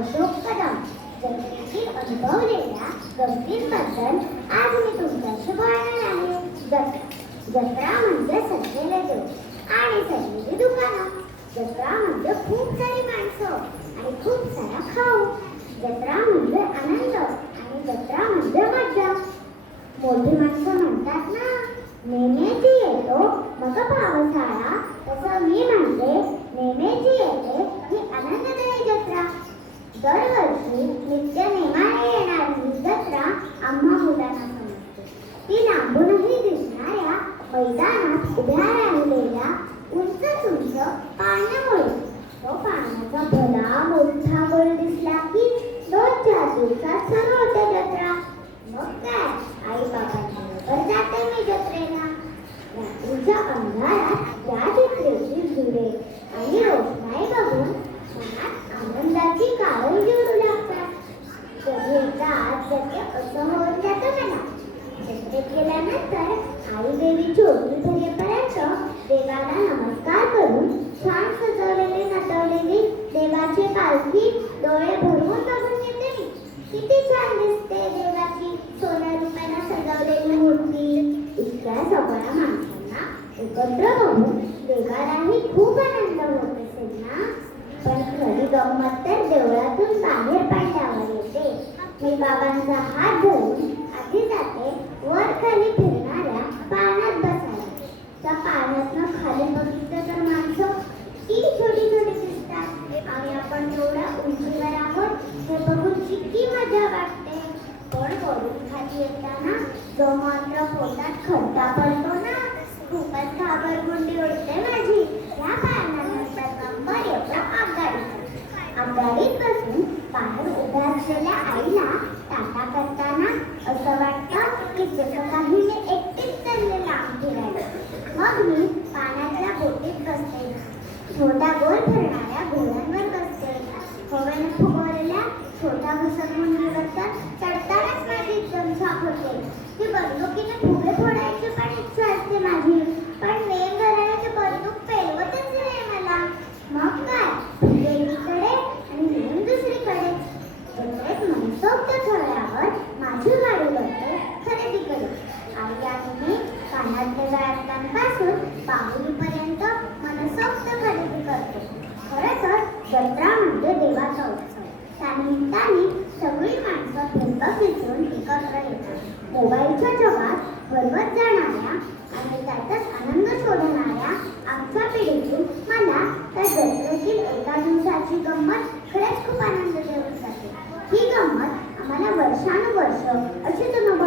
अशोक कदम जत्रेतील अनुभवलेल्या गमतींबद्दल आज मी तुमच्याशी बोलणार आहे. जत्रा. जत्रा म्हणजे सजलेले देव आणि सजलेली दुकानं. जत्रा म्हणजे खूप सारी माणसं आणि खूप सारा खाऊ. जत्रा म्हणजे आनंद आणि जत्रा म्हणजे मज्जा. मोठी माणसं म्हणतात ना नेमेची येतो मग पावसाळा. तसं मी म्हणते नेमेची येते ही आनंद जत्रा दरवर्षी नित्य नेमाने येणारी ही जत्रा आम्हा मुलांना समजते ती लांबूनही दिसणाऱ्या मैदानात उभ्या राहिलेल्या उंच उंच पाण्यामुळे तो पाण्याचा भला मोठा गोल दिसला की दोन चार दिवसात सुरू होते जत्रा मग काय आई बाबांबरोबर जाते मी जत्रेला रात्रीच्या अंधारात या जत्रेची झुले आणि रोषणाई बघून मनात आनंदाची काळजी उडू लागतात कधी एकदा आज जत्रेत असं होऊन जातं मला जत्रेत केल्यानंतर आई देवीची ओटी भरेपर्यंत देवाला नमस्कार करून छान सजवलेली नटवलेली देवाची पालखी डोळे भरून बघून येते. किती छान दिसते देवाची सोन्या रुपयाला सजवलेली मूर्ती. इतक्या सगळ्या माणसांना एकत्र बघून देवालाही खूप आनंद होत असेल ना पण खरी गंमत तर देवळातून बाहेर पडल्यावर येते. मी बाबांचा हात धरून आधी जाते वर खाली फिरणाऱ्या पाण्यात बसायला त्या पाण्यातनं खाली बघितलं तर माणसं ती छोटी छोटी दिसतात आणि आपण एवढ्या उंचीवर आहोत हे बघून किती मजा वाटते पण वरून खाली येताना जो मात्र पोटात खड्डा पडतो ना. खूपच घाबरगुंडी उडते माझी. या कारणानंतर नंबर येतो आगगाडीचा आगगाडीत बसून बाहेर उभ्या असलेल्या आईला टाटा करताना असं वाटतं की जसं काही मी एकटीच चालले लांब फिरायला मग मी पाण्यातल्या बोटीत बसते. छोटा गोल फिरणाऱ्या घोड्यांवर बसते. छोटा छोट्या घसरगुंडीवर तर चढतानाच माझी एकदम छाप होते. ती बंदुकीने पुढे फोडायची पण इच्छा असते माझी. पण वेग ते बंदूक पेलवतच नाही मला. मग काय? देवीकडे आणि नेहमी दुसरीकडे. एक मनसोक्त थोड्यावर माझी गाडी करते खरेदीकडे. आई आणि मी कानातले गायकांपासून बाहुलीपर्यंत मनसोक्त खरेदी करतो खरं तर जत्रा म्हणजे देवाचा उत्सव निमित्ताने सगळी माणसं फिरकत मिसळून एकत्र येतात. मोबाईलच्या जगात बनवत जाणाऱ्या आणि त्याचाच आनंद शोधणाऱ्या आमच्या पिढीतून मला त्या जत्रेतील एका दिवसाची गंमत खरंच खूप आनंद देऊन जाते. ही गंमत आम्हाला वर्षानुवर्ष अशीच अनुभवायला